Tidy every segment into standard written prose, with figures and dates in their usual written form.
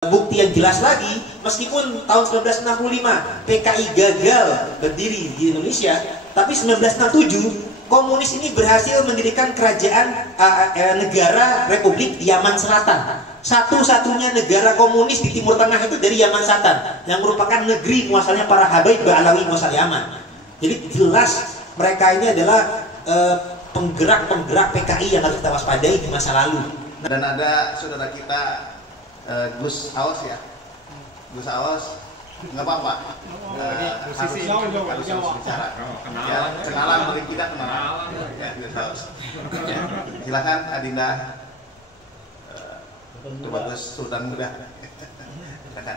bukti yang jelas lagi, meskipun tahun 1965 PKI gagal berdiri di Indonesia, tapi 1967 komunis ini berhasil mendirikan kerajaan negara Republik Yaman Selatan. Satu-satunya negara komunis di Timur Tengah itu dari Yaman Selatan, yang merupakan negeri muasalnya para Habaib Ba'alawi muasal Yaman. Jadi jelas mereka ini adalah penggerak-penggerak PKI yang harus kita waspadai di masa lalu. Dan ada saudara kita Gus Aos ya, Gus Aos, nggak apa-apa. Harus bicara. Kenalan dari kita kenalan. Ya, Gus Aos. Ya, silakan Adinda. Bagus Sultan Muda. Silakan.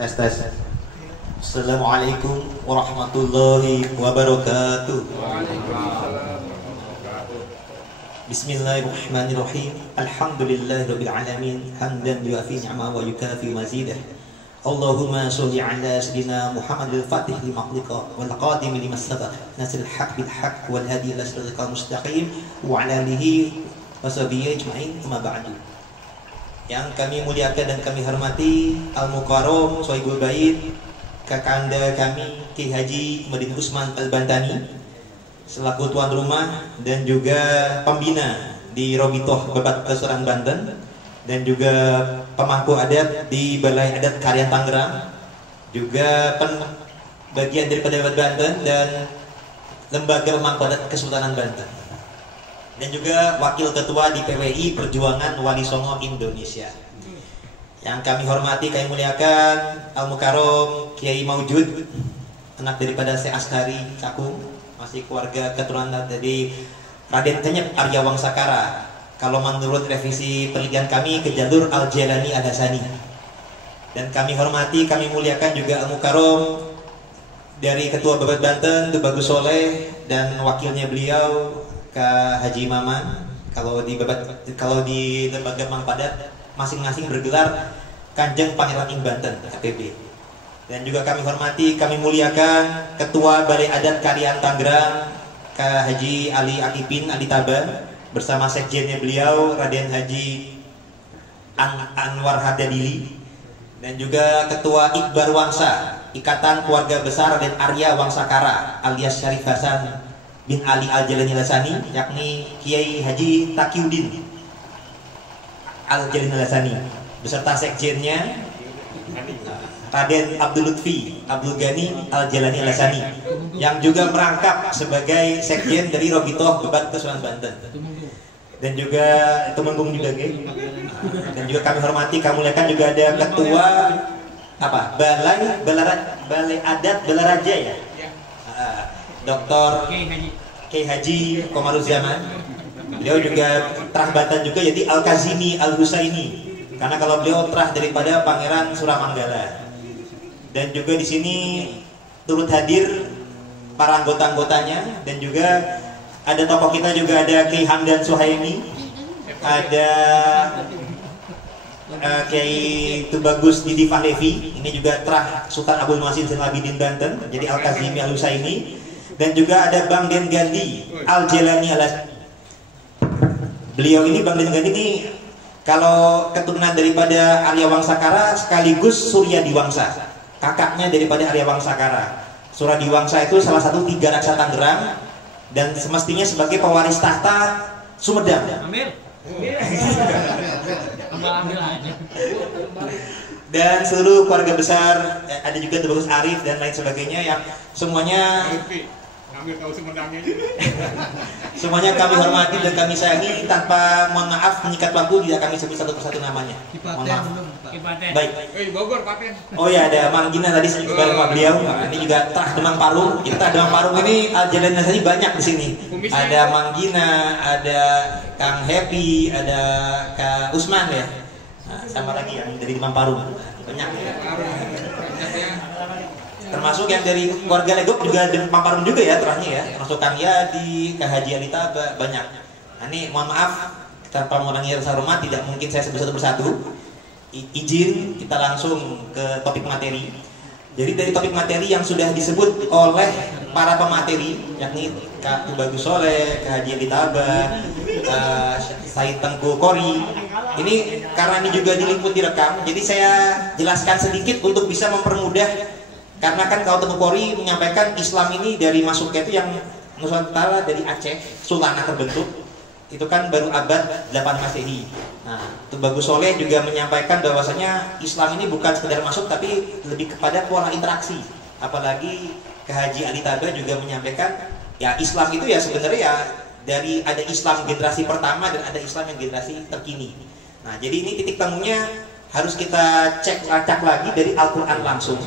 Tes. Assalamualaikum warahmatullahi wabarakatuh. Bismillahirrahmanirrahim. Alhamdulillahirabbil alamin. Hamdan yuafi ni'amahu wa yukafi mazidah. Allahumma sholli ala sayyidina Muhammadil Fatih lima ughliqa wal qadim lima sabaq nasil haq bil haq wal hadi ila siratal mustaqim wa ala alihi washabihi ajmain. Amma ba'du. Yang kami muliakan dan kami hormati Al-Mukarram Sohibul Bait, kakanda kami Ki Haji Madin Usman Al-Bantani selaku tuan rumah dan juga pembina di Robitoh Babat Pasuruan Banten, dan juga pemangku adat di Balai Adat Karyan Tangerang, juga bagian daripada Babat Banten dan Lembaga Pemangku Adat Kesultanan Banten, dan juga wakil ketua di PWI Perjuangan Wali Songo Indonesia. Yang kami hormati, kami muliakan Al-Mukarram Kiai Maujud, anak daripada Syekh Askari Cakung, masih keluarga keturunan dari Raden Kenyep Arya Wangsakara. Kalau menurut revisi penelitian kami ke jalur Al-Jalani Al-Hasani. Dan kami hormati, kami muliakan juga Al-Mukarram dari Ketua Babat Banten Tubagus Soleh dan wakilnya beliau Kak Haji Maman. Kalau di lembaga Mangpadat masing-masing bergelar Kanjeng Pangeran Ing Banten KPB. Dan juga kami hormati, kami muliakan Ketua Balai Adat Karyan Tangerang Kak Haji Ali Akipin Aditaba bersama sekjennya beliau Raden Haji Anwar Hadadili, dan juga Ketua Iqbar Wangsa Ikatan Keluarga Besar Raden Arya Wangsakara alias Syarif Hasan bin Ali Al-Jalani Al-Hasani, yakni Kiai Haji Taqiuddin Al-Jalani Al-Hasani, beserta sekjennya Raden Abdul Lutfi Abdul Ghani Al-Jalani Al-Hasani, yang juga merangkap sebagai sekjen dari Robitoh Babat Pasuruan Banten, dan juga Tumenggung juga, dan juga kami hormati, kami muliakan juga ada Ketua Balai Adat Balaraja ya, Dr. Kiai Haji Komaruzzaman. Beliau juga terah Banten juga, jadi Al-Kazimi Al-Husaini, karena kalau beliau terah daripada Pangeran Suramanggala. Dan juga di sini turut hadir para anggota-anggotanya, dan juga ada tokoh kita juga, ada Kiai Hamdan Suhaimi, ada Kiai Tubagus Didi Fahlevi, ini juga terah Sultan Abdul Masin Zainal Abidin Banten, jadi Al-Kazimi Al-Husaini, dan juga ada Bang Den Gandhi Al-Jalani Al-Hasani. Beliau ini, Bang Den Gandhi ini kalau keturunan daripada Arya Wangsakara sekaligus Surya Diwangsa, kakaknya daripada Arya Wangsakara. Surya Diwangsa itu salah satu 3 raksa Tangerang dan semestinya sebagai pewaris tahta Sumedang. Dan seluruh keluarga besar, ada juga Tubagus Arif dan lain sebagainya, yang semuanya semuanya kami hormati dan kami sayangi. Tanpa mohon maaf menyikat waktu, tidak kami sebut satu persatu namanya. Mohon maaf. Baik. Oh ya, ada Mang Gina tadi saya juga sama beliau. Ini juga Trah Demang Parung. Kita Demang Parung ini Al-Jalani Al-Hasani banyak di sini. Ada Mang Gina, ada Kang Happy, ada Kak Usman ya. Nah, sama lagi yang dari Demang Parung. Banyak ya. Termasuk yang dari keluarga Legok juga di Pamparum juga ya, terahnya ya, termasuk Kang Yadi, Kak Haji Alita, banyak. Nah, ini mohon maaf, tanpa mengurangi rasa hormat, tidak mungkin saya sebut satu persatu. Izin kita langsung ke topik materi. Jadi dari topik materi yang sudah disebut oleh para pemateri, yakni Kak Tubagus Soleh, Kak Haji Alita, Said Tengku Qori. Ini karena ini juga diliput direkam, jadi saya jelaskan sedikit untuk bisa mempermudah. Karena kan kalau Tengku Qori menyampaikan Islam ini dari masuknya itu yang Nusantara dari Aceh, Sulana terbentuk, itu kan baru abad 8 Masehi. Nah, Bagus Soleh juga menyampaikan bahwasanya Islam ini bukan sekedar masuk, tapi lebih kepada pola interaksi. Apalagi Ke Haji Ali Taba juga menyampaikan, ya Islam itu ya sebenarnya ya dari ada Islam generasi pertama dan ada Islam yang generasi terkini. Nah, jadi ini titik temunya harus kita cek lacak lagi dari Al-Quran langsung,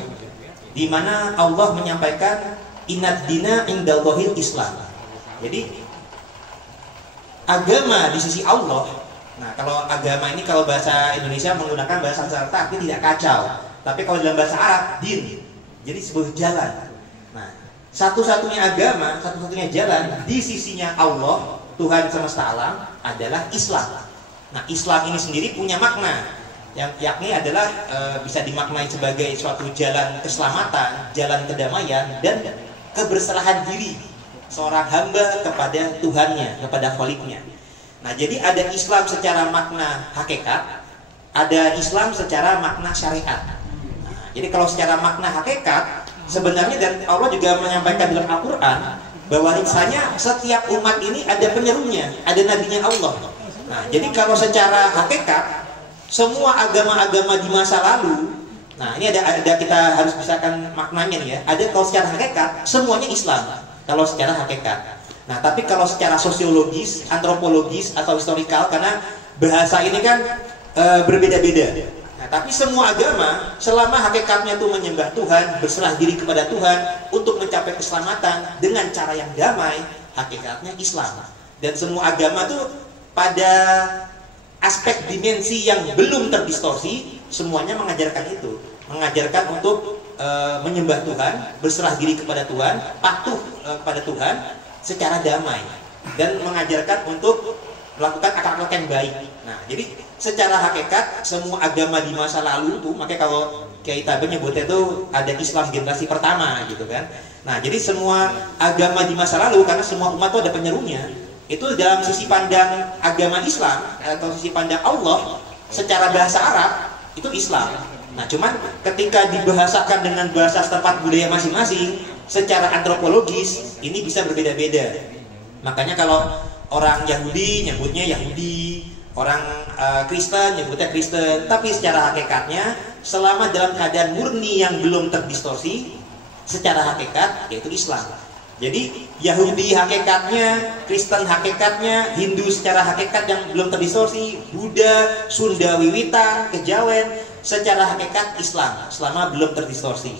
di mana Allah menyampaikan Innad dina indallahil Islam. Jadi agama di sisi Allah. Nah, kalau agama ini kalau bahasa Indonesia menggunakan bahasa Sanskerta artinya tidak kacau. Tapi kalau dalam bahasa Arab din. Jadi sebuah jalan. Nah, satu-satunya agama, satu-satunya jalan di sisinya Allah, Tuhan semesta alam adalah Islam. Nah, Islam ini sendiri punya makna yang yakni adalah bisa dimaknai sebagai suatu jalan keselamatan, jalan kedamaian dan keberserahan diri seorang hamba kepada Tuhannya, kepada Kholiknya. Nah, jadi ada Islam secara makna hakikat, ada Islam secara makna syariat. Nah, jadi kalau secara makna hakikat, sebenarnya dan Allah juga menyampaikan dalam Al-Quran bahwa misalnya setiap umat ini ada penyerunya, ada nabinya Allah. Nah, jadi kalau secara hakikat, semua agama-agama di masa lalu, nah ini ada kita harus pisahkan maknanya nih ya. Ada kalau secara hakikat, semuanya Islam. Kalau secara hakikat. Nah, tapi kalau secara sosiologis, antropologis atau historikal, karena bahasa ini kan berbeda-beda. Nah, tapi semua agama selama hakikatnya itu menyembah Tuhan, berserah diri kepada Tuhan untuk mencapai keselamatan dengan cara yang damai, hakikatnya Islam. Dan semua agama itu pada aspek dimensi yang belum terdistorsi, semuanya mengajarkan itu, mengajarkan untuk menyembah Tuhan, berserah diri kepada Tuhan, patuh kepada Tuhan secara damai, dan mengajarkan untuk melakukan akhlak yang baik. Nah, jadi secara hakikat semua agama di masa lalu itu, makanya kalau Kiai Tabe nyebutnya itu ada Islam generasi pertama gitu kan. Nah, jadi semua agama di masa lalu, karena semua umat itu ada penyerunya, itu dalam sisi pandang agama Islam atau sisi pandang Allah secara bahasa Arab itu Islam. Nah, cuman ketika dibahasakan dengan bahasa setempat budaya masing-masing, secara antropologis ini bisa berbeda-beda. Makanya kalau orang Yahudi nyebutnya Yahudi, orang Kristen nyebutnya Kristen, tapi secara hakikatnya selama dalam keadaan murni yang belum terdistorsi, secara hakikat yaitu Islam. Jadi Yahudi hakikatnya, Kristen hakikatnya, Hindu secara hakikat yang belum terdistorsi, Buddha, Sunda Wiwitan, Kejawen, secara hakikat Islam selama belum terdistorsi.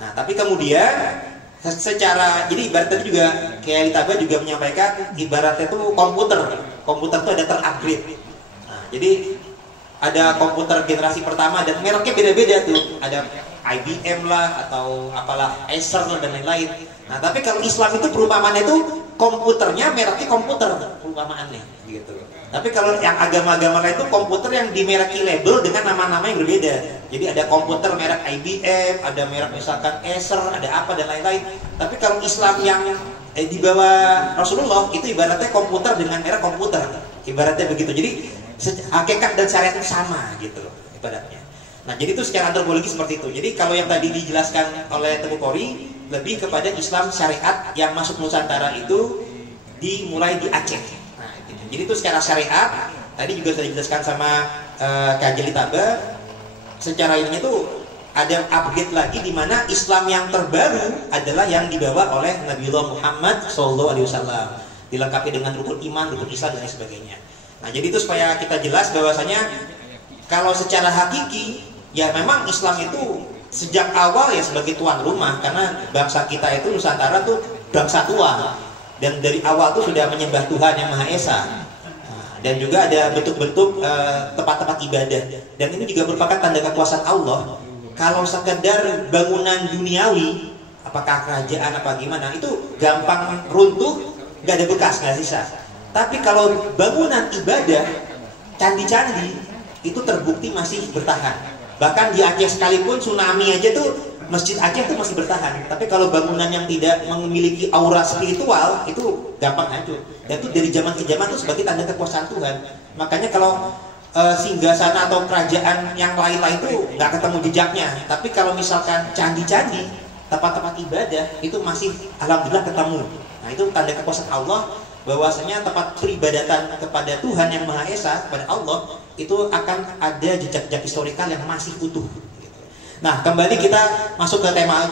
Nah, tapi kemudian secara, jadi ibarat tadi juga Kiai Taba juga menyampaikan ibaratnya itu komputer itu ada terupgrade. Nah, jadi ada komputer generasi pertama dan mereknya beda-beda tuh, ada IBM lah atau apalah Acer dan lain-lain. Nah, tapi kalau Islam itu perumpamaannya itu komputernya mereknya komputer perumpamaannya gitu. Tapi kalau yang agama-agama lain itu komputer yang dimereki label dengan nama-nama yang berbeda. Jadi ada komputer merek IBM, ada merek misalkan Acer, ada apa dan lain-lain. Tapi kalau Islam yang di bawah Rasulullah itu ibaratnya komputer dengan merek komputer. Ibaratnya begitu. Jadi hakikat dan syariat itu sama gitu loh ibaratnya. Nah, jadi itu secara antropologi seperti itu. Jadi kalau yang tadi dijelaskan oleh Tengku Qori lebih kepada Islam syariat yang masuk Nusantara itu dimulai di Aceh. Nah, gitu. Jadi itu secara syariat tadi juga sudah dijelaskan sama Kak Jeli Taba. Secara ini tuh ada upgrade lagi di mana Islam yang terbaru adalah yang dibawa oleh Nabiullah Muhammad SAW, dilengkapi dengan rukun iman, rukun Islam dan lain sebagainya. Nah, jadi itu supaya kita jelas bahwasanya kalau secara hakiki ya memang Islam itu sejak awal ya sebagai tuan rumah, karena bangsa kita itu Nusantara tuh bangsa tua dan dari awal tuh sudah menyembah Tuhan yang Maha Esa. Nah, dan juga ada bentuk-bentuk tempat-tempat ibadah, dan ini juga merupakan tanda kekuasaan Allah. Kalau sekedar bangunan duniawi, apakah kerajaan apa gimana, itu gampang runtuh, nggak ada bekas, nggak sisa. Tapi kalau bangunan ibadah, candi-candi itu terbukti masih bertahan. Bahkan di Aceh sekalipun tsunami aja tuh Masjid Aceh itu masih bertahan, tapi kalau bangunan yang tidak memiliki aura spiritual itu gampang hancur. Dan itu dari zaman ke zaman itu sebagai tanda kekuasaan Tuhan. Makanya kalau singgasana atau kerajaan yang lain-lain itu nggak ketemu jejaknya. Tapi kalau misalkan candi-candi, tempat-tempat ibadah itu masih alhamdulillah ketemu. Nah itu tanda kekuasaan Allah bahwasanya tempat peribadatan kepada Tuhan yang Maha Esa, kepada Allah itu akan ada jejak-jejak historikal yang masih utuh. Nah, kembali kita masuk ke tema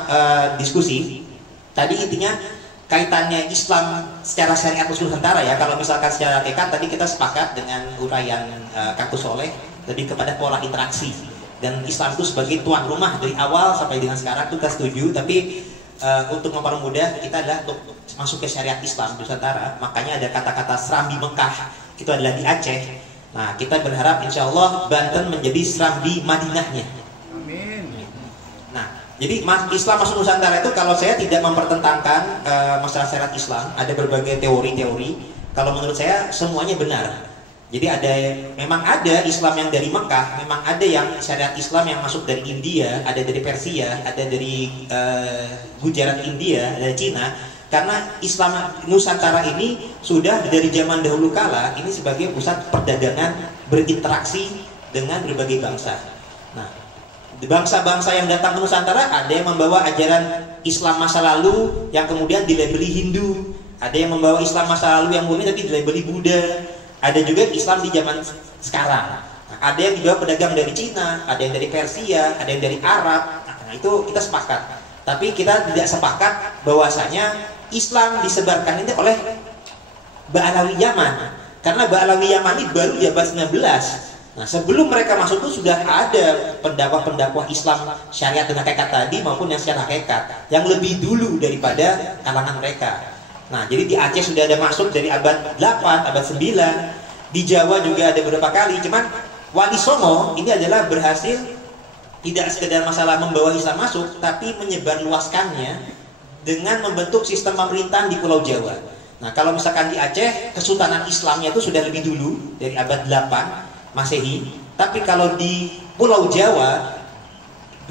diskusi. Tadi intinya kaitannya Islam secara syariat Nusantara ya. Kalau misalkan secara hakikat tadi kita sepakat dengan uraian Kaktus Soleh lebih kepada pola interaksi. Dan Islam itu sebagai tuan rumah dari awal sampai dengan sekarang itu kita setuju. Tapi untuk mempermudah kita adalah untuk masuk ke syariat Islam Nusantara. Makanya ada kata-kata Serambi Mekah itu adalah di Aceh. Nah, kita berharap insya Allah Banten menjadi Serambi Madinahnya. Jadi Islam masuk Nusantara itu kalau saya tidak mempertentangkan masalah syariat Islam, ada berbagai teori-teori. Kalau menurut saya semuanya benar. Jadi memang ada Islam yang dari Mekah, memang ada yang syariat Islam yang masuk dari India, ada dari Persia, ada dari Gujarat India, ada Cina. Karena Islam Nusantara ini sudah dari zaman dahulu kala ini sebagai pusat perdagangan berinteraksi dengan berbagai bangsa. Nah, bangsa-bangsa yang datang ke Nusantara ada yang membawa ajaran Islam masa lalu yang kemudian dilabeli Hindu, ada yang membawa Islam masa lalu yang murni tapi dilabeli Buddha, ada juga Islam di zaman sekarang. Nah, ada yang dibawa pedagang dari Cina, ada yang dari Persia, ada yang dari Arab. Nah, itu kita sepakat. Tapi kita tidak sepakat bahwasanya Islam disebarkan ini oleh Ba'alawi Yaman. Karena Ba'alawi Yaman ini baru di abad 19. Nah, sebelum mereka masuk itu sudah ada pendakwah-pendakwah Islam syariat dan hakikat tadi maupun yang secara hakikat yang lebih dulu daripada kalangan mereka. Nah, jadi di Aceh sudah ada masuk dari abad 8, abad 9. Di Jawa juga ada beberapa kali. Cuman Wali Songo ini adalah berhasil tidak sekedar masalah membawa Islam masuk, tapi menyebarluaskannya dengan membentuk sistem pemerintahan di Pulau Jawa. Nah, kalau misalkan di Aceh, Kesultanan Islamnya itu sudah lebih dulu dari abad 8 Masehi, tapi kalau di Pulau Jawa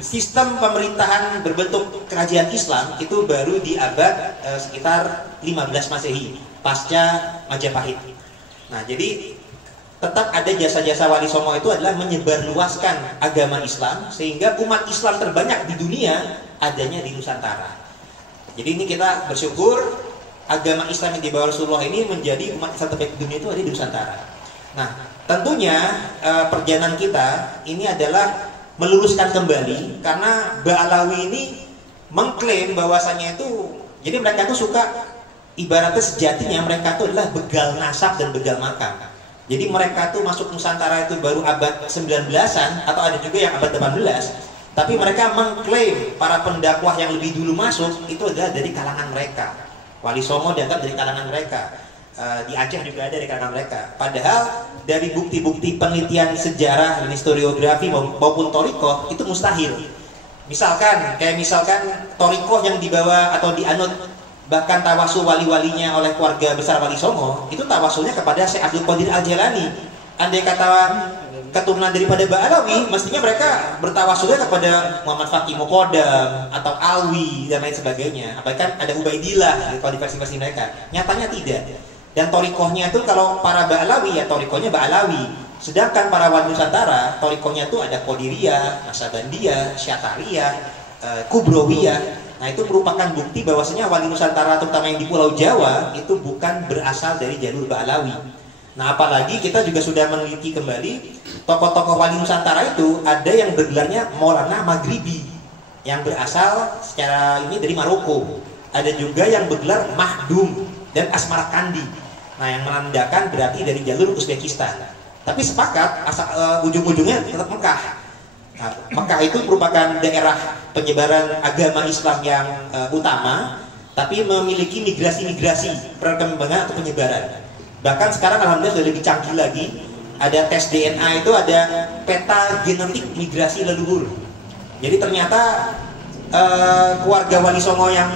sistem pemerintahan berbentuk kerajaan Islam itu baru di abad sekitar 15 Masehi pasca Majapahit. Nah, jadi tetap ada jasa-jasa Wali Songo itu adalah menyebarluaskan agama Islam sehingga umat Islam terbanyak di dunia adanya di Nusantara. Jadi ini kita bersyukur agama Islam yang dibawa Rasulullah ini menjadi umat Islam terbaik di dunia itu ada di Nusantara. Nah, tentunya perjalanan kita ini adalah meluruskan kembali karena Ba'alawi ini mengklaim bahwasanya itu, jadi mereka itu suka ibaratnya sejatinya mereka itu adalah begal nasab dan begal makam. Jadi mereka itu masuk Nusantara itu baru abad 19-an atau ada juga yang abad 18, tapi mereka mengklaim para pendakwah yang lebih dulu masuk itu adalah dari kalangan mereka. Wali Songo dianggap dari kalangan mereka. Di Aceh juga ada di kalangan mereka. Padahal dari bukti-bukti penelitian sejarah dan historiografi maupun torikoh itu mustahil. Misalkan torikoh yang dibawa atau dianut bahkan tawasul wali-walinya oleh keluarga besar Wali Songo itu tawasulnya kepada Syekh Abdul Qadir Al-Jailani. Andai kata keturunan daripada Ba'alawi, mestinya mereka bertawasulnya kepada Muhammad Faqih Muqaddam atau Alwi dan lain sebagainya. Bahkan ada Ubaidillah kalau di versi-versi mereka. Nyatanya tidak. Dan torikohnya itu kalau para Ba'alawi ya torikohnya Ba'alawi. Sedangkan para wali Nusantara torikohnya itu ada Qadiriyah, Naksabandiyah, Syatariyah, Kubrowiyah. Nah, itu merupakan bukti bahwasanya wali Nusantara terutama yang di Pulau Jawa itu bukan berasal dari jalur Ba'alawi. Nah, apalagi kita juga sudah meneliti kembali tokoh-tokoh wali Nusantara itu ada yang bergelarnya Maulana Maghribi yang berasal secara ini dari Maroko. Ada juga yang bergelar Mahdum dan Asmarakandi. Nah, yang menandakan berarti dari jalur Uzbekistan. Tapi sepakat ujung-ujungnya tetap Mekah. Nah, Mekah itu merupakan daerah penyebaran agama Islam yang utama, tapi memiliki migrasi-migrasi perkembangan atau penyebaran. Bahkan sekarang alhamdulillah sudah lebih canggih lagi. Ada tes DNA itu ada peta genetik migrasi leluhur. Jadi ternyata keluarga Wali Songo yang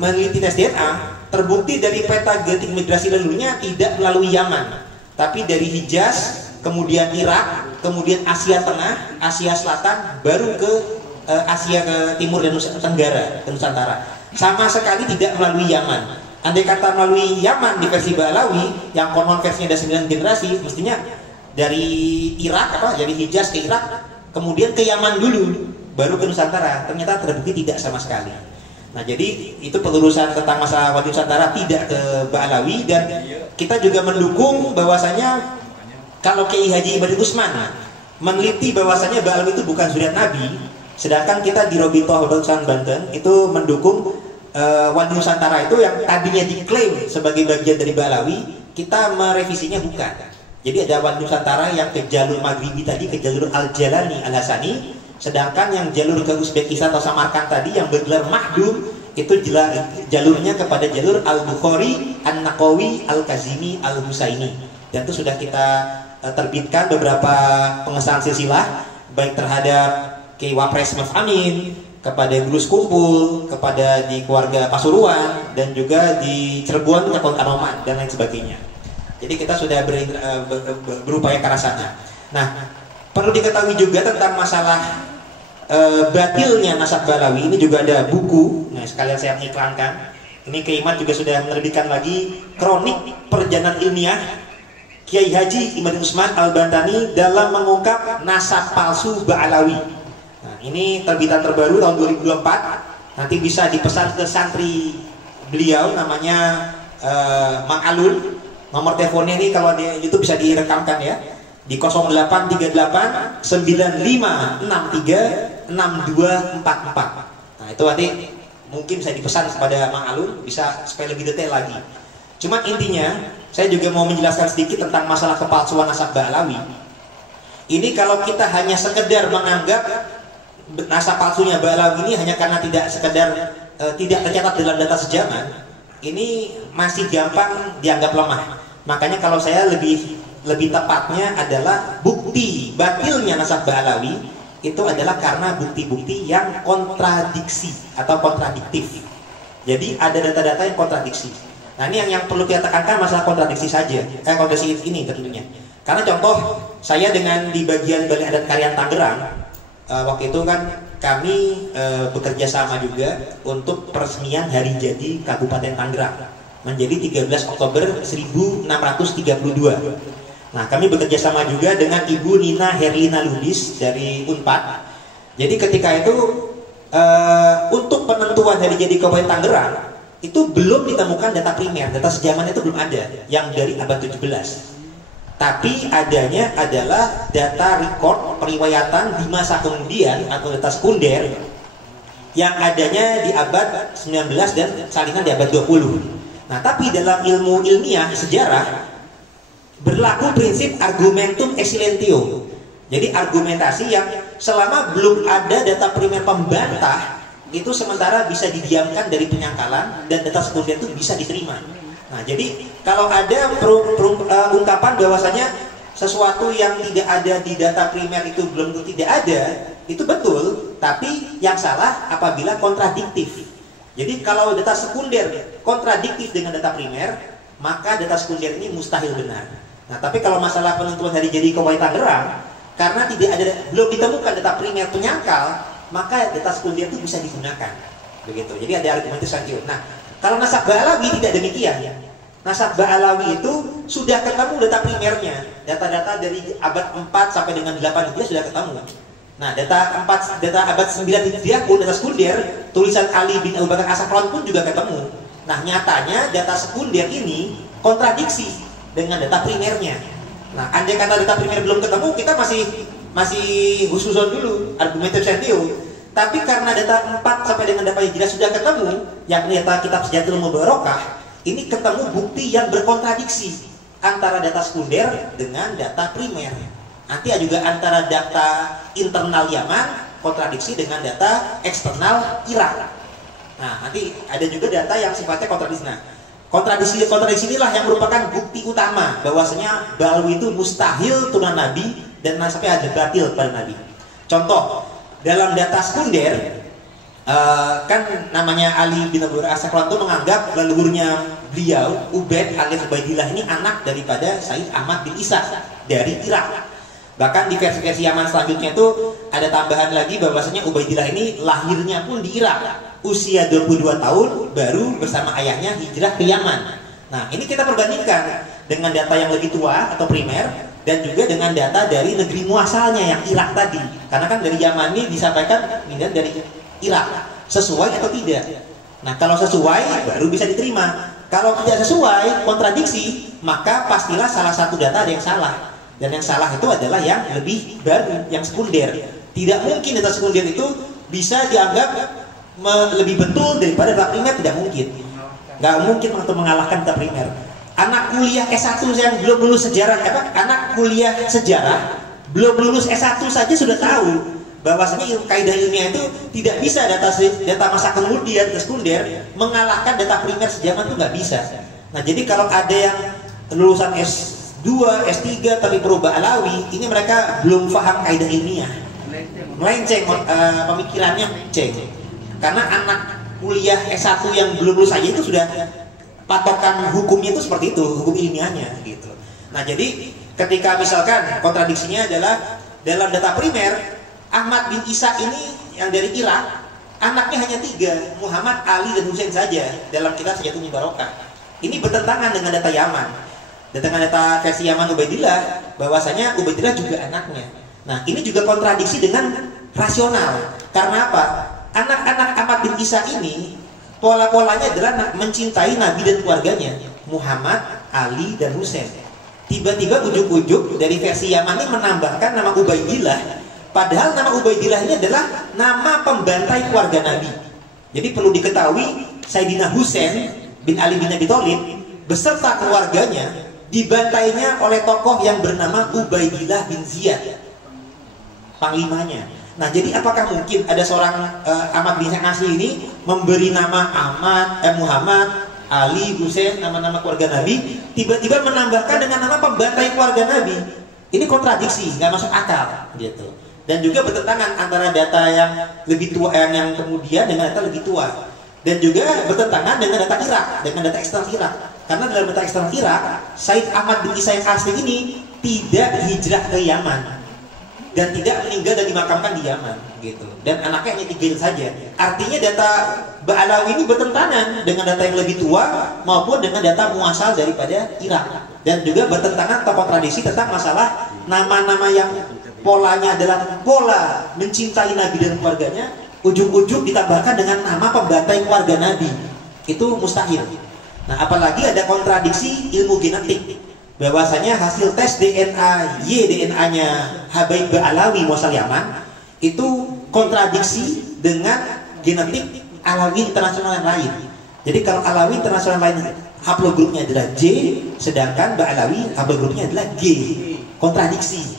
meneliti tes DNA terbukti dari peta genetik migrasi leluhurnya tidak melalui Yaman, tapi dari Hijaz, kemudian Irak, kemudian Asia Tengah, Asia Selatan, baru ke Asia ke timur dan Tenggara, ke Nusantara. Sama sekali tidak melalui Yaman. Andai kata melalui Yaman di versi Ba'alawi yang konon versinya ada 9 generasi, mestinya dari Irak dari Hijaz ke Irak, kemudian ke Yaman dulu, baru ke Nusantara. Ternyata terbukti tidak sama sekali. Nah, jadi itu pelurusan tentang masalah Wadi Nusantara tidak ke Ba'alawi, dan kita juga mendukung bahwasanya kalau Kiai Haji Ibrahim Utsman meneliti bahwasanya Ba'alawi itu bukan zuriat Nabi, sedangkan kita di Robitoh Banten itu mendukung Wadi Nusantara itu yang tadinya diklaim sebagai bagian dari Ba'alawi, kita merevisinya bukan. Jadi ada Wadi Nusantara yang ke jalur Maghribi tadi, ke jalur Al-Jalani Al-Hasani, sedangkan yang jalur ke Uzbekistan atau Samarkand tadi yang bergelar Mahdum itu jalurnya kepada jalur Al-Bukhari, An-Naqawi, Al-Kazimi, Al-Husaini. Dan itu sudah kita terbitkan beberapa pengesahan silsilah, baik terhadap Kiai Wapres Mas Amin, kepada Gurus Kumpul, kepada di keluarga Pasuruan, dan juga di Cirebon, Nyakon Kanoman, dan lain sebagainya. Jadi kita sudah berupaya ke arah sana. Nah, perlu diketahui juga tentang masalah batilnya nasab Ba'alawi. Ini juga ada buku. Nah, sekalian saya iklankan. Ini Keimat juga sudah menerbitkan lagi kronik perjalanan ilmiah Kiai Haji Ibrahim Utsman Al-Bantani dalam mengungkap nasab palsu Ba'alawi. Nah, ini terbitan terbaru tahun 2024. Nanti bisa dipesan ke santri beliau, namanya Mang Alun. Nomor teleponnya ini kalau di YouTube bisa direkamkan ya, di 0838 9563 6244. Nah, itu nanti mungkin saya dipesan kepada Mang Alun, bisa supaya lebih detail lagi. Cuma intinya saya juga mau menjelaskan sedikit tentang masalah kepalsuan nasab Ba'alawi. Ini kalau kita hanya sekedar menganggap nasab palsunya Ba'alawi ini hanya karena tidak sekedar tidak tercatat dalam data sejaman, ini masih gampang dianggap lemah. Makanya kalau saya lebih tepatnya adalah bukti batilnya nasab Ba'alawi itu adalah karena bukti-bukti yang kontradiksi atau kontradiktif. Jadi ada data-data yang kontradiksi. Nah, ini yang perlu kita tekankan, masalah kontradiksi saja. Kontradiksi ini tentunya. Karena contoh saya dengan di bagian Balai Adat Karyan Tangerang, waktu itu kan kami bekerja sama juga untuk peresmian hari jadi Kabupaten Tangerang menjadi 13 Oktober 1632. Nah, kami bekerja sama juga dengan Ibu Nina Herlina Lubis dari Unpad. Jadi ketika itu untuk penentuan hari jadi Kabupaten Tangerang itu belum ditemukan data primer, data sejaman itu belum ada yang dari abad 17. Tapi adanya adalah data record periwayatan di masa kemudian atau data sekunder yang adanya di abad 19 dan salinan di abad 20. Nah, tapi dalam ilmu ilmiah sejarah berlaku prinsip argumentum ex silentio. Jadi argumentasi yang selama belum ada data primer pembantah itu sementara bisa didiamkan dari penyangkalan dan data sekunder itu bisa diterima. Nah, jadi kalau ada ungkapan bahwasanya sesuatu yang tidak ada di data primer itu belum tentu tidak ada, itu betul, tapi yang salah apabila kontradiktif. Jadi kalau data sekunder kontradiktif dengan data primer, maka data sekunder ini mustahil benar. Nah, tapi kalau masalah penentuan hari jadi Kabupaten Tangerang, karena belum ditemukan data primer penyangkal, maka data sekunder itu bisa digunakan. Begitu. Jadi ada argumentasi selanjutnya. Nah, kalau nasab Ba'alawi tidak demikian. Nasab Ba'alawi itu sudah ketemu data primernya. Data-data dari abad 4 sampai dengan 8 Hijriah sudah ketemu. Nah, data abad 9 Hijriah pun data sekunder, tulisan Ali bin Abu Bakar As-Sakran pun juga ketemu. Nah, nyatanya data sekunder ini kontradiksi dengan data primernya. Nah, andai kata data primer belum ketemu, kita masih husnuzon dulu, argumentum sentio. Tapi karena data 4 sampai dengan data Hijriah sudah ketemu, yakni data kitab Sejatul Mubarokah, ini ketemu bukti yang berkontradiksi antara data sekunder dengan data primer. Nanti juga antara data internal Yaman kontradiksi dengan data eksternal Irak. Nah, nanti ada juga data yang sifatnya kontradiksi. Nah, kontradiksi inilah yang merupakan bukti utama bahwasanya Ba'alawi itu mustahil turunan Nabi dan nasabnya ada batil pada Nabi. Contoh, dalam data sekunder kan namanya Ali bin Abu Bakar As-Sakran itu menganggap leluhurnya beliau Ubaid alias Ubaidillah ini anak daripada Said Ahmad bin Isa dari Irak. Bahkan di versi-versi Yaman selanjutnya itu ada tambahan lagi bahwasanya Ubaidillah ini lahirnya pun di Irak. Usia 22 tahun baru bersama ayahnya hijrah ke Yaman. Nah, ini kita perbandingkan dengan data yang lebih tua atau primer dan juga dengan data dari negeri muasalnya yang Irak tadi. Karena kan dari Yaman ini disampaikan dari Irak. Sesuai atau tidak? Nah, kalau sesuai baru bisa diterima. Kalau tidak sesuai, kontradiksi, maka pastilah salah satu data ada yang salah. Dan yang salah itu adalah yang lebih baru, yang sekunder. Tidak mungkin data sekunder itu bisa dianggap lebih betul daripada data primer, tidak mungkin. Nggak mungkin untuk mengalahkan data primer. Anak kuliah S1 yang belum lulus sejarah, anak kuliah sejarah belum lulus S1 saja sudah tahu bahwasanya kaidah ilmiah itu tidak bisa data masa kemudian data sekunder mengalahkan data primer sejaman, itu nggak bisa. Nah, jadi kalau ada yang lulusan S2, S3 tapi berubah alawi, ini mereka belum paham kaidah ilmiah, melenceng, pemikirannya melenceng. Karena anak kuliah S1 yang belum lulus saja itu sudah patokan hukumnya itu seperti itu, hukum ilmiahnya gitu. Nah, jadi ketika misalkan kontradiksinya adalah dalam data primer Ahmad bin Isa ini yang dari Irak, anaknya hanya 3, Muhammad, Ali, dan Husain saja dalam kitab Sayyidun Barokah. Ini bertentangan dengan data Yaman. Dengan data versi Yaman Ubaidillah, bahwasanya Ubaidillah juga anaknya. Nah, ini juga kontradiksi dengan rasional. Karena apa? Anak-anak Ahmad bin Isa ini pola-polanya adalah mencintai Nabi dan keluarganya, Muhammad, Ali, dan Husain. Tiba-tiba ujuk-ujuk dari versi Yaman ini menambahkan nama Ubaidillah. Padahal nama Ubaidillah ini adalah nama pembantai keluarga Nabi. Jadi perlu diketahui, Sayyidina Husain bin Ali bin Abi Thalib beserta keluarganya dibantainya oleh tokoh yang bernama Ubaidillah bin Ziyad, panglimanya. Nah, jadi apakah mungkin ada seorang Ahmad bin Isa asli ini memberi nama Muhammad, Ali, Husain, nama-nama keluarga Nabi, tiba-tiba menambahkan dengan nama pembantai keluarga Nabi? Ini kontradiksi, nggak masuk akal, gitu. Dan juga bertentangan antara data yang lebih tua yang kemudian dengan data lebih tua, dan juga bertentangan dengan data Irak, dengan data eksternal Irak. Karena dalam data eksternal Irak, Said Ahmad bin Isa yang asli ini tidak hijrah ke Yaman dan tidak meninggal dan dimakamkan di Yaman, gitu. Dan anaknya hanya 3 saja. Artinya data Ba'alawi ini bertentangan dengan data yang lebih tua maupun dengan data muasal daripada Irak. Dan juga bertentangan atau kontradiksi tentang masalah nama-nama yang polanya adalah pola mencintai Nabi dan keluarganya, ujung-ujung ditambahkan dengan nama pembantai keluarga Nabi. Itu mustahil. Nah, apalagi ada kontradiksi ilmu genetik, bahwasanya hasil tes DNA DNA-nya Habaib Ba'alawi muasal Yaman itu kontradiksi dengan genetik Alawi internasional yang lain. Jadi kalau Alawi internasional lain haplogrupnya adalah J, sedangkan Ba'alawi haplogrupnya adalah G. Kontradiksi.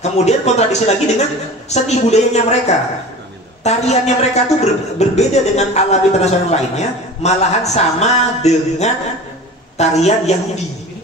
Kemudian kontradiksi lagi dengan seni budayanya mereka. Tariannya mereka tuh berbeda dengan Alawi internasional lainnya, malahan sama dengan tarian Yahudi.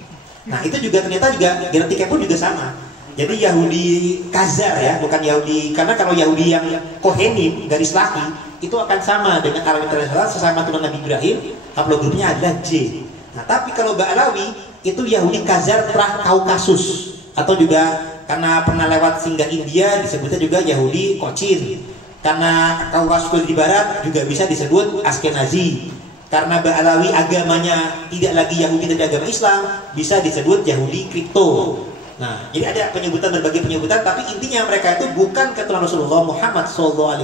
Nah, itu juga ternyata juga genetiknya pun juga sama. Jadi Yahudi Khazar ya, bukan Yahudi, karena kalau Yahudi yang Kohenim garis laki itu akan sama dengan Alawi internasional sesama turunan Nabi Ibrahim, haplogrupnya adalah J. Nah, tapi kalau Ba'alawi itu Yahudi Khazar Pra-Kaukasus, atau juga karena pernah lewat singgah India disebutnya juga Yahudi Kochin. Karena Kaukasus di barat juga bisa disebut Askenazi. Karena Ba'alawi agamanya tidak lagi Yahudi tapi agama Islam, bisa disebut Yahudi kripto. Nah, jadi ada penyebutan, berbagai penyebutan, tapi intinya mereka itu bukan keturunan Rasulullah Muhammad SAW,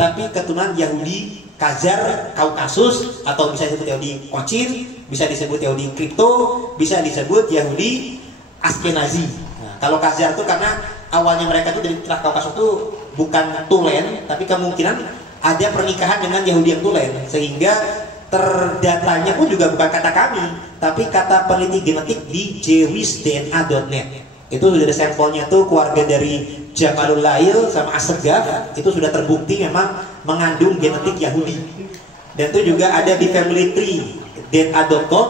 tapi keturunan Yahudi Khazar Kaukasus, atau bisa disebut Yahudi Kochin, bisa disebut Yahudi kripto, bisa disebut Yahudi Askenazi. Nah, kalau Khazar itu karena awalnya mereka itu dari Tengah Kaukasus itu bukan Tulen, tapi kemungkinan ada pernikahan dengan Yahudi yang Tulen, sehingga terdatanya pun juga bukan kata kami, tapi kata peneliti genetik di jewishdna.net. Itu sudah ada sampelnya tuh, keluarga dari Jamalul Lail sama Asegaf itu sudah terbukti memang mengandung genetik Yahudi. Dan itu juga ada di familytree.dna.com,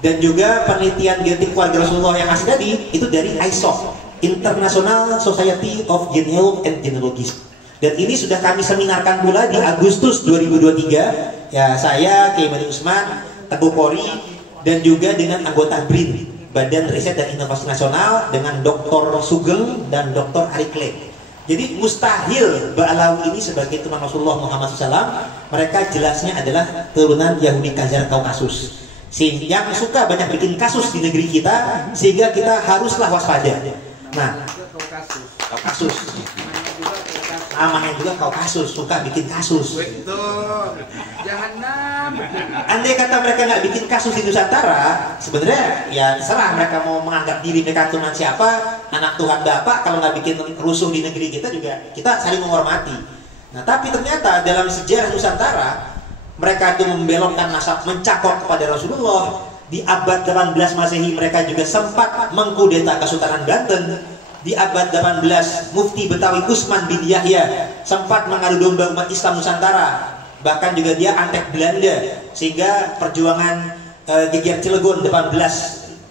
dan juga penelitian genetik keluarga Rasulullah yang asli tadi itu dari ISOG, International Society of Genealogy and Genealogists. Dan ini sudah kami seminarkan pula di Agustus 2023. Ya, saya, Kiai Madi Usman, Teguh Pori, dan juga dengan anggota BRIN. Badan Riset dan Inovasi Nasional dengan Dr. Sugeng dan Dr. Ari Klein. Jadi mustahil Ba'alawi ini sebagai turunan Rasulullah Muhammad SAW, mereka jelasnya adalah turunan Yahudi Khazar Kaukasus. Sehingga yang suka banyak bikin kasus di negeri kita, sehingga kita haruslah waspada. Nah, Kaukasus. Namanya juga Kaukasus, suka bikin kasus. Betul. Jahanam. Andai kata mereka nggak bikin kasus di Nusantara, sebenarnya ya terserah mereka mau menganggap diri mereka turunan siapa, anak Tuhan Bapak. Kalau nggak bikin rusuh di negeri kita juga, kita saling menghormati. Nah, tapi ternyata dalam sejarah Nusantara, mereka itu membelokkan nasab, mencakok kepada Rasulullah. Di abad 18 Masehi mereka juga sempat mengkudeta Kesultanan Banten. Di abad 18 Mufti Betawi Usman bin Yahya sempat mengadu domba umat Islam Nusantara. Bahkan juga dia antek Belanda, sehingga perjuangan Geger Cilegon 1888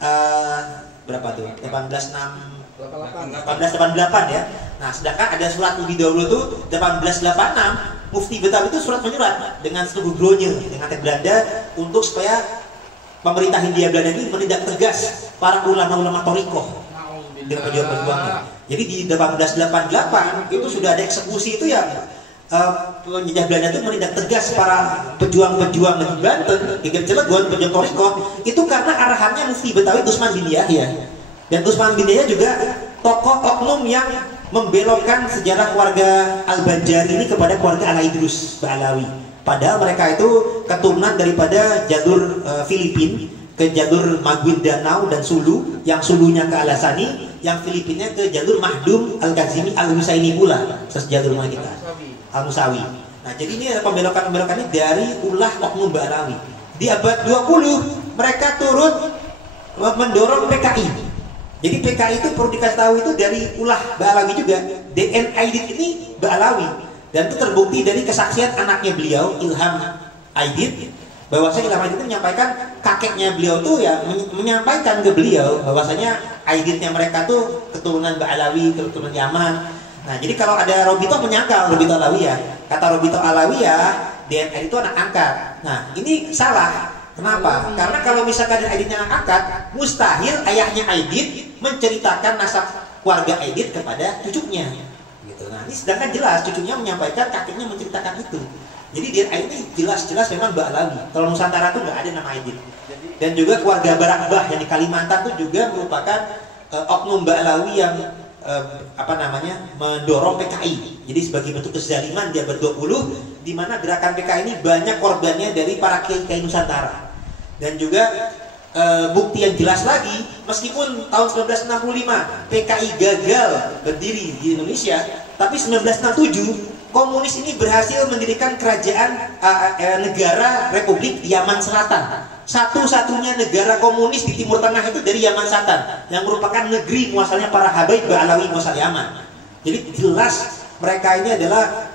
ya. Nah, sedangkan ada surat lebih dahulu tuh 1886 Mufti Betawi itu surat menyurat dengan seluruh Gronje dengan antek Belanda untuk supaya pemerintah Hindia Belanda ini menindak tegas para ulama-ulama Torikoh dengan perjuangan. Jadi di 1888 itu sudah ada eksekusi itu yang penjajah Belanda itu menindak tegas para pejuang-pejuang di Banten, Geger Cilegon, pejuang Torikoh, itu karena arahannya Mufti Betawi Usman bin Yahya. Dan Usman bin Yahya juga tokoh oknum yang membelokkan sejarah keluarga Al-Banjari ini kepada keluarga Al-Idrus Ba'alawi. Padahal mereka itu keturunan daripada jalur Filipin ke jalur Maguin Danau dan Sulu, yang Sulunya ke Al-Hasani, yang Filipinnya ke jalur Mahdum Al-Kazimi Al-Husaini pula, sejalur rumah kita, Al-Musawi. Nah, jadi ini ada pembelokan-pembelokan ini dari ulah oknum Ba'alawi. Di abad 20 mereka turut mendorong PKI. Jadi PKI itu perlu dikasih tahu itu dari ulah Ba'alawi juga. DN Aidit ini Ba'alawi, dan itu terbukti dari kesaksian anaknya beliau, Ilham Aidit, bahwasanya Ilham Aidit itu menyampaikan kakeknya beliau tuh ya menyampaikan ke beliau bahwasanya Aiditnya mereka tuh keturunan Ba'alawi, keturunan Yaman. Nah, jadi kalau ada Robito menyangkal Robito Alawiyah, kata Robito Alawiyah, DNA itu anak angkat. Nah, ini salah. Kenapa? Karena kalau misalkan Aiditnya anak angkat, mustahil ayahnya Aidit menceritakan nasab keluarga Aidit kepada cucunya. Gitu. Nah, ini sedangkan jelas cucunya menyampaikan, kakeknya menceritakan itu. Jadi DNA ini jelas-jelas memang Ba'alawi. Kalau Nusantara tuh nggak ada nama Aidit. Dan juga keluarga Barakbah yang di Kalimantan itu juga merupakan oknum Ba'alawi yang mendorong PKI. Jadi sebagai bentuk kezaliman di abad 20, di mana gerakan PKI ini banyak korbannya dari para kiai Nusantara. Dan juga bukti yang jelas lagi, meskipun tahun 1965 PKI gagal berdiri di Indonesia, tapi 1967 komunis ini berhasil mendirikan kerajaan negara Republik Yaman Selatan. Satu-satunya negara komunis di Timur Tengah itu dari Yaman Selatan, yang merupakan negeri muasalnya para Habaib Ba'alawi muasal Yaman. Jadi jelas mereka ini adalah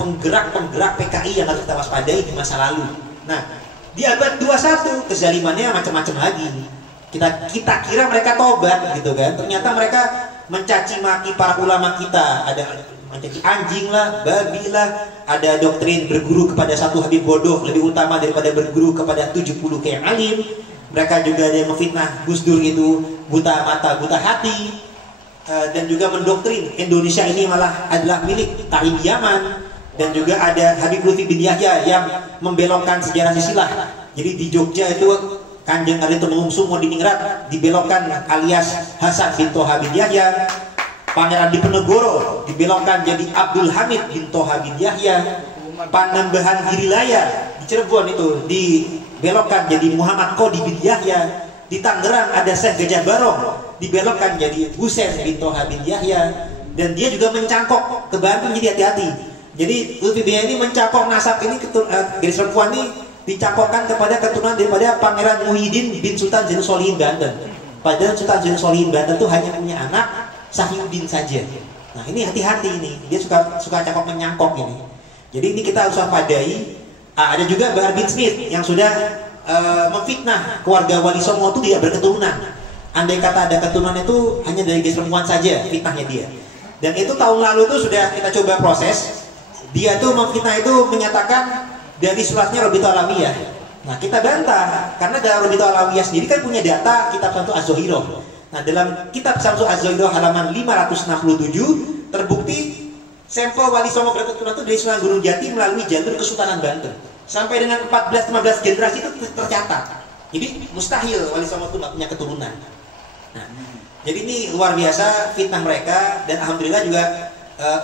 penggerak-penggerak PKI yang harus kita waspadai di masa lalu. Nah, di abad 21 kezalimannya macam-macam lagi. Kita kira mereka tobat gitu kan, ternyata mereka mencaci maki para ulama kita, ada mencaci anjing lah, babi lah, ada doktrin berguru kepada satu Habib bodoh lebih utama daripada berguru kepada 70 kiai alim. Mereka juga ada yang memfitnah Gus Dur itu buta mata, buta hati, dan juga mendoktrin Indonesia ini malah adalah milik Taib Yaman. Dan juga ada Habib Lutfi bin Yahya yang membelokkan sejarah silsilah. Jadi di Jogja itu Kanjeng Ali Tumenggung Sumo di Ningrat dibelokkan alias Hasan bin Toha bin Yahya. Pangeran Diponegoro dibelokkan jadi Abdul Hamid bin Toha bin Yahya. Panembahan Girilaya di Cirebon itu dibelokkan jadi Muhammad Qodi bin Yahya. Di Tangerang ada Syekh Gajah Barong dibelokkan jadi Husain bin Toha bin Yahya. Dan dia juga mencangkok ke Banten, jadi hati-hati. Jadi Lutfi bin Yahya ini mencangkok nasab ini, garis perempuan ini dicangkokkan kepada keturunan daripada Pangeran Muhyiddin bin Sultan Zainul Solihin Banten. Padahal Sultan Zainul Solihin Banten itu hanya punya anak Safiuddin saja. Nah, ini hati-hati ini, dia suka cangkok menyangkok ini. Jadi ini kita harus waspadai. Ada juga Bahar bin Smith yang sudah memfitnah keluarga Wali Songo itu tidak berketurunan. Andai kata ada keturunan itu hanya dari garis perempuan saja fitnahnya dia. Dan itu tahun lalu itu sudah kita coba proses. Dia tuh memfitnah itu menyatakan dari suratnya Robito Alawiyah Nah, kita bantah karena dalam Rabi'ah Alawiyah sendiri kan punya data kitab Syamsul Az-Zahirah. Nah, dalam kitab Syamsul Az-Zahirah halaman 567 terbukti sampel Wali Songo berketurunan itu dari Sunan Gunung Jati melalui jalur Kesultanan Banten. Sampai dengan 14-15 generasi itu tercatat. Jadi mustahil Wali Songo itu nggak punya keturunan. Nah, jadi ini luar biasa fitnah mereka, dan alhamdulillah juga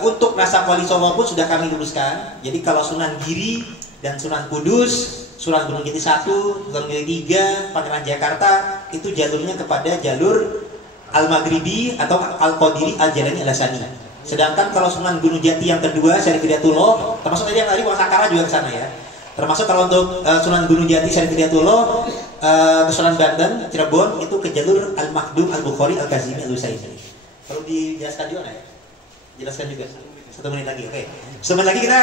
untuk nasab Wali Songo pun sudah kami luruskan. Jadi kalau Sunan Giri dan Sunan Kudus, Sunan Gunung Jati 1, Sunan Gunung Jati 3, Pangeran Jakarta itu jalurnya kepada jalur Al-Maghribi atau Al-Qadiri Al-Jalani Al-Hasani. Sedangkan kalau Sunan Gunung Jati yang kedua Syarif Hidayatullah, termasuk tadi yang tadi Wangsakara juga ke sana ya. Termasuk kalau untuk Sunan Gunung Jati Syarif Hidayatullah ke Sunan Banten, Cirebon itu ke jalur Al-Makhdum Al-Bukhari Al-Kazimi Al-Husaini. Perlu dijelaskan juga ya? Jelaskan juga. 1 menit lagi, oke. 1 menit lagi kita,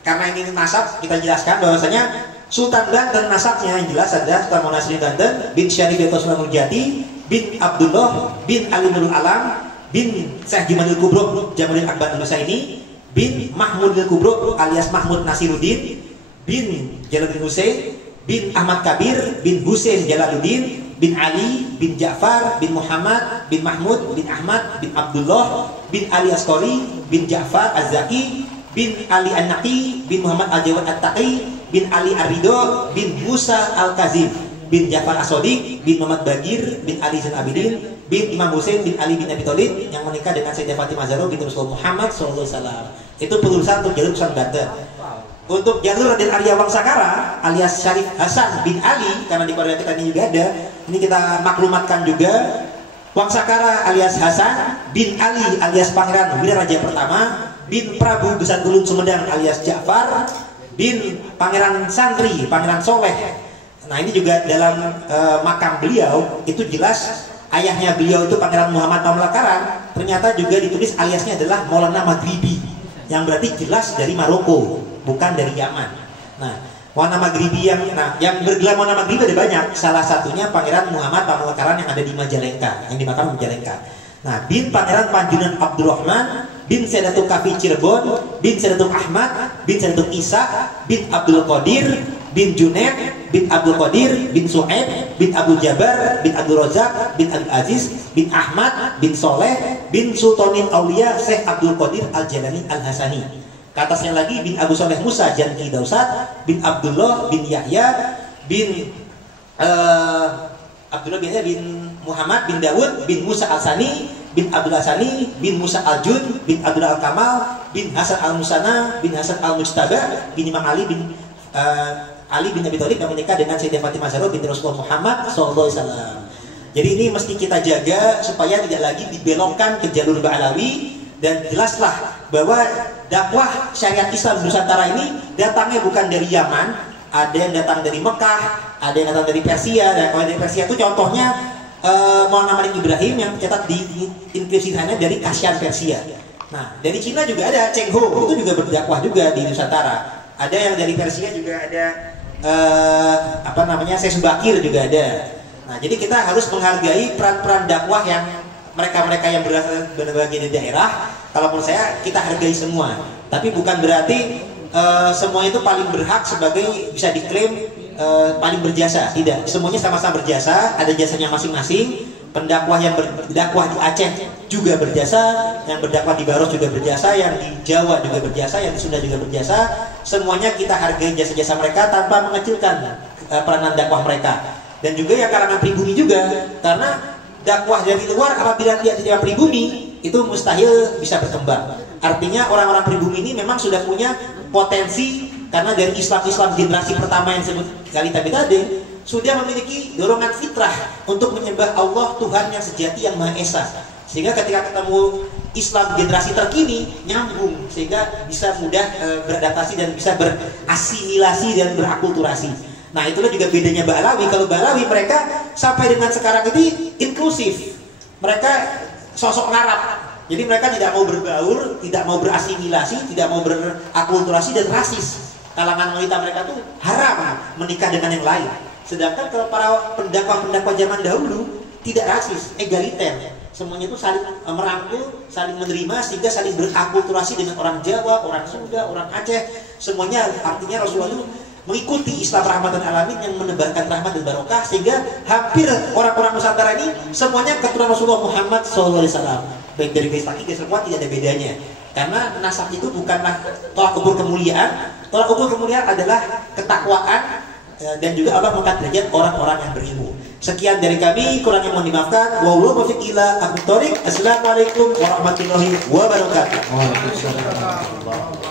karena ini nasab, kita jelaskan bahwasanya Sultan Banten nasabnya yang jelas adalah Sultan Monasri Banten bin Syarif Sunan Gunung Jati bin Abdullah bin Ali Nurul Alam bin Syekh Jumanil Kubro Jamalil Akbar Al-Husaini bin Mahmud Al-Kubro alias Mahmud Nasiruddin bin Jalaluddin Husain bin Ahmad Kabir bin Husain Jalaluddin bin Ali bin Ja'far bin Muhammad bin Mahmud bin Ahmad bin Abdullah bin Ali Askori bin Ja'far Az-Zaki bin Ali An-Naqi bin Muhammad Al-Jawad At-Taqi bin Ali Ar-Ridho bin Musa Al-Kazim bin Ja'far As-Sodiq bin Muhammad Bagir bin Ali Zain Abidin bin Imam Husain bin Ali bin Abi Thalib yang menikah dengan Sayyidah Fatimah Zahra binti Rasulullah Muhammad SAW. Itu penulisan untuk jalur Sunan Banten. Untuk jalur Raden Arya Wangsakara alias Syarif Hasan bin Ali, karena di koordinat kita ini juga ada, ini kita maklumatkan juga, Wangsakara alias Hasan bin Ali alias Pangeran Wiraraja Pertama bin Prabu Besar Gulun Sumedang alias Ja'far bin Pangeran Santri, Pangeran Soleh. Nah, ini juga dalam makam beliau itu jelas ayahnya beliau itu Pangeran Muhammad Pamlakaran, ternyata juga ditulis aliasnya adalah Maulana Maghribi, yang berarti jelas dari Maroko, bukan dari Yaman. Nah, Maulana Maghribi yang bergelar Maulana Maghribi ada banyak. Salah satunya Pangeran Muhammad Pamlakaran yang ada di Majalengka, yang di makam Majalengka. Nah, bin Pangeran Panjunan Abdurrahman bin Sayyidatul Kafi Cirebon bin Sayyidatul Ahmad bin Sayyidatul Isa bin Abdul Qadir bin Junaid bin Abdul Qadir bin Su'aib bin Abdul Jabar bin Abdul Razak bin Abdul Aziz bin Ahmad bin Soleh bin Sultanin Aulia Syekh Abdul Qadir Al-Jalani Al-Hasani. Katasnya lagi bin Abu Soleh Musa Janki Dausat bin Abdullah bin Yahya bin Abdullah bin Yahya bin Muhammad bin Dawud bin Musa Al-Sani bin Abdul Hasani bin Musa Al-Jun bin Abdul Al-Kamal bin Hasan Al-Musana bin Hasan Al-Mujtaba bin Imam Ali bin Ali bin Abi Thalib yang menikah dengan Sayyidah Fatimah Zahra binti Rasulullah Muhammad SAW. Jadi ini mesti kita jaga supaya tidak lagi dibelokkan ke jalur Ba'alawi, dan jelaslah bahwa dakwah syariat Islam Nusantara ini datangnya bukan dari Yaman, ada yang datang dari Mekah, ada yang datang dari Persia. Dan kalau dari Persia itu contohnya Maulana Malik Ibrahim yang tercatat di inskripsi sana dari Kasyan Persia. Nah, dari Cina juga ada Cheng Ho, itu juga berdakwah juga di Nusantara. Ada yang dari Persia juga ada Syekh Bakir juga ada. Nah, jadi kita harus menghargai peran-peran dakwah yang mereka-mereka yang berasal dari daerah. Kalau menurut saya kita hargai semua, tapi bukan berarti semua itu paling berhak sebagai bisa diklaim paling berjasa. Tidak, semuanya sama-sama berjasa, ada jasanya masing-masing. Pendakwah yang berdakwah di Aceh juga berjasa, yang berdakwah di Baros juga berjasa, yang di Jawa juga berjasa, yang di Sunda juga berjasa. Semuanya kita hargai jasa-jasa mereka tanpa mengecilkan peranan dakwah mereka. Dan juga yang kalangan pribumi juga, karena dakwah dari luar apabila tidak di pribumi itu mustahil bisa berkembang. Artinya orang-orang pribumi ini memang sudah punya potensi, karena dari Islam generasi pertama yang disebut kali tadi sudah memiliki dorongan fitrah untuk menyembah Allah Tuhan yang sejati yang Maha Esa, sehingga ketika ketemu Islam generasi terkini nyambung, sehingga bisa mudah beradaptasi dan bisa berasimilasi dan berakulturasi. Nah, itulah juga bedanya Ba'alawi. Kalau Ba'alawi mereka sampai dengan sekarang ini inklusif, mereka sosok Arab, jadi mereka tidak mau berbaur, tidak mau berasimilasi, tidak mau berakulturasi dan rasis. Kalangan wanita mereka tuh haram menikah dengan yang lain. Sedangkan kalau para pendakwa-pendakwa zaman dahulu tidak rasis, egaliter. Semuanya itu saling merangkul, saling menerima, sehingga saling berakulturasi dengan orang Jawa, orang Sunda, orang Aceh. Semuanya artinya Rasulullah itu mengikuti Islam rahmatan alamin yang menebarkan rahmat dan barokah, sehingga hampir orang-orang Nusantara ini semuanya keturunan Rasulullah Muhammad SAW. Baik dari garis laki garis perempuan tidak ada bedanya. Karena nasab itu bukanlah tolak ukur kemuliaan. Tolak ukur kemuliaan adalah ketakwaan, dan juga Allah mengangkat derajat orang-orang yang berilmu. Sekian dari kami, kurangnya mohon dimaafkan. Wallahu muwaffiq ila aqwamit thoriq. Assalamualaikum warahmatullahi wabarakatuh. Waalaikumsalam.